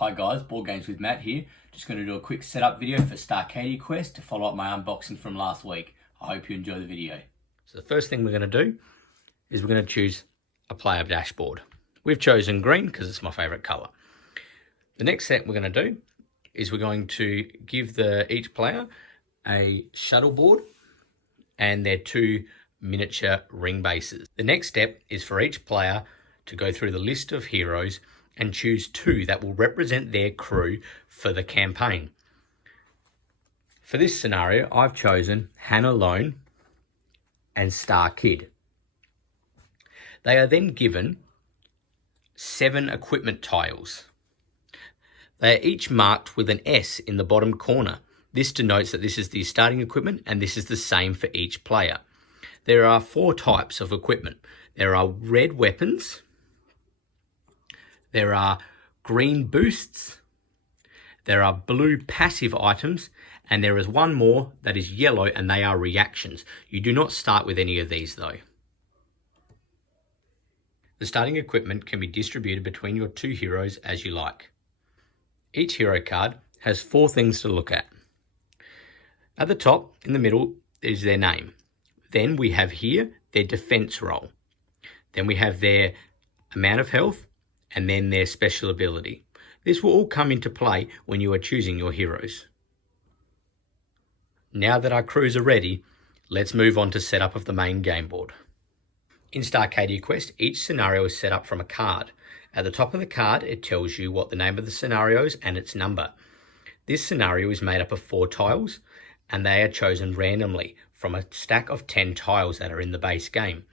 Hi guys, Board Games with Matt here. Just going to do a quick setup video for Starcadia Quest to follow up my unboxing from last week. I hope you enjoy the video. So the first thing we're going to do is we're going to choose a player dashboard. We've chosen green because it's my favourite colour. The next step we're going to do is we're going to give each player a shuttle board and their two miniature ring bases. The next step is for each player to go through the list of heroes and choose two that will represent their crew for the campaign. For this scenario, I've chosen Hannah Lone and Star Kid. They are then given 7 equipment tiles. They are each marked with an S in the bottom corner. This denotes that this is the starting equipment and this is the same for each player. There are 4 types of equipment. There are red weapons, there are green boosts, there are blue passive items, and there is one more that is yellow, and they are reactions. You do not start with any of these though. The starting equipment can be distributed between your 2 heroes as you like. Each hero card has 4 things to look at. At the top, in the middle, is their name. Then we have here their defense roll. Then we have their amount of health, and then their special ability. This will all come into play when you are choosing your heroes. Now that our crews are ready, let's move on to setup of the main game board. In Starcadia Quest, each scenario is set up from a card. At the top of the card, it tells you what the name of the scenario is and its number. This scenario is made up of 4 tiles, and they are chosen randomly from a stack of 10 tiles that are in the base game.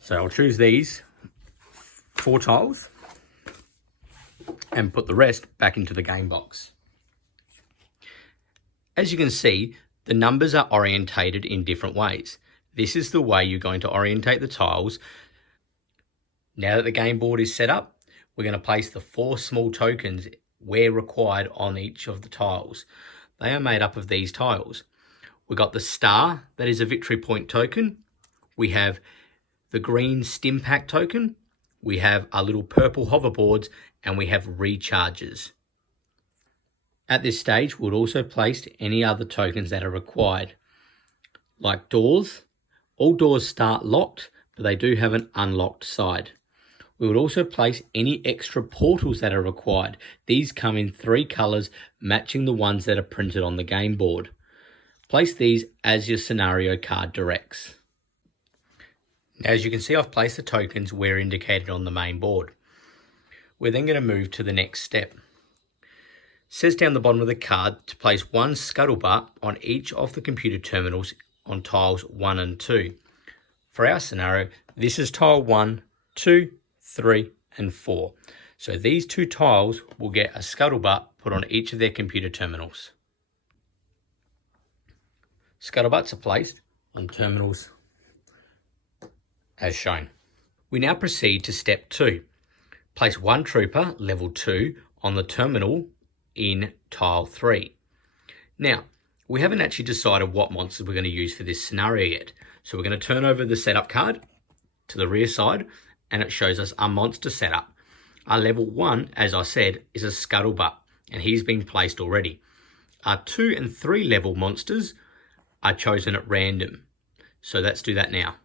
So I'll choose these 4 tiles and put the rest back into the game box. As you can see, the numbers are orientated in different ways. This is the way you're going to orientate the tiles. Now that the game board is set up, we're going to place the 4 small tokens where required on each of the tiles. They are made up of these tiles. We've got the star, that is a victory point token. We have the green stim pack token. We have our little purple hoverboards, and we have recharges. At this stage, we'll also place any other tokens that are required. Like doors, all doors start locked, but they do have an unlocked side. We would also place any extra portals that are required. These come in 3 colours, matching the ones that are printed on the game board. Place these as your scenario card directs. As you can see, I've placed the tokens where indicated on the main board. We're then going to move to the next step. It says down the bottom of the card to place 1 scuttlebutt on each of the computer terminals on tiles 1 and 2. For our scenario, this is tile 1, 2, 3 and 4. So these 2 tiles will get a scuttlebutt put on each of their computer terminals. Scuttlebutts are placed on terminals as shown. We now proceed to step 2. Place 1 trooper level 2 on the terminal in tile 3. Now, we haven't actually decided what monsters we're going to use for this scenario yet. So we're going to turn over the setup card to the rear side, and it shows us our monster setup. Our level 1, as I said, is a scuttlebutt, and he's been placed already. Our 2 and 3 level monsters are chosen at random. So let's do that now.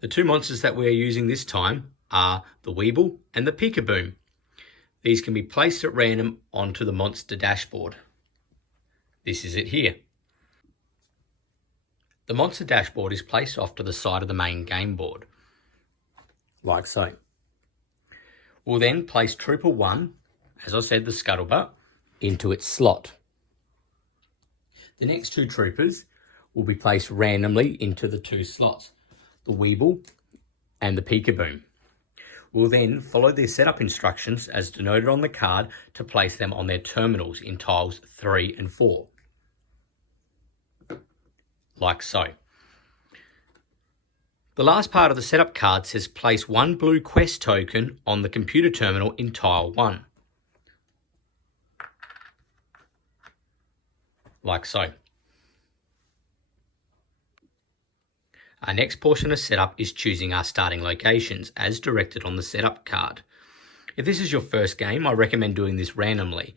The 2 monsters that we're using this time are the Weeble and the Peekaboom. These can be placed at random onto the monster dashboard. This is it here. The monster dashboard is placed off to the side of the main game board, like so. We'll then place Trooper 1, as I said, the scuttlebutt, into its slot. The next 2 troopers will be placed randomly into the 2 slots, the Weeble and the Peekaboom. We'll then follow their setup instructions as denoted on the card to place them on their terminals in tiles 3 and 4. Like so. The last part of the setup card says place 1 blue quest token on the computer terminal in tile 1. Like so. Our next portion of setup is choosing our starting locations as directed on the setup card. If this is your first game, I recommend doing this randomly.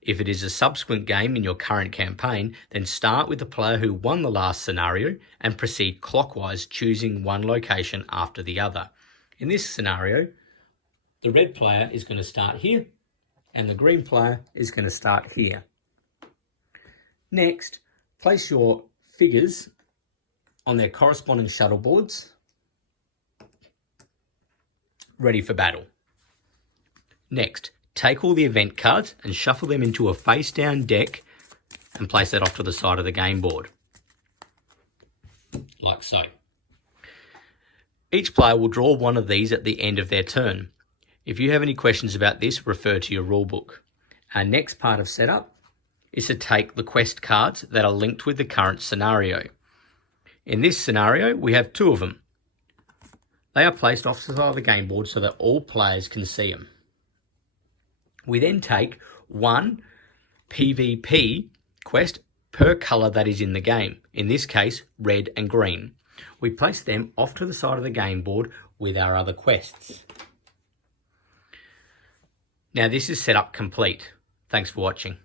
If it is a subsequent game in your current campaign, then start with the player who won the last scenario and proceed clockwise, choosing one location after the other. In this scenario, the red player is going to start here and the green player is going to start here. Next, place your figures on their corresponding shuttle boards, ready for battle. Next, take all the event cards and shuffle them into a face-down deck and place that off to the side of the game board, like so. Each player will draw one of these at the end of their turn. If you have any questions about this, refer to your rulebook. Our next part of setup is to take the quest cards that are linked with the current scenario. In this scenario, we have 2 of them. They are placed off the side of the game board so that all players can see them. We then take 1 PvP quest per colour that is in the game, in this case red and green. We place them off to the side of the game board with our other quests. Now this is set up complete. Thanks for watching.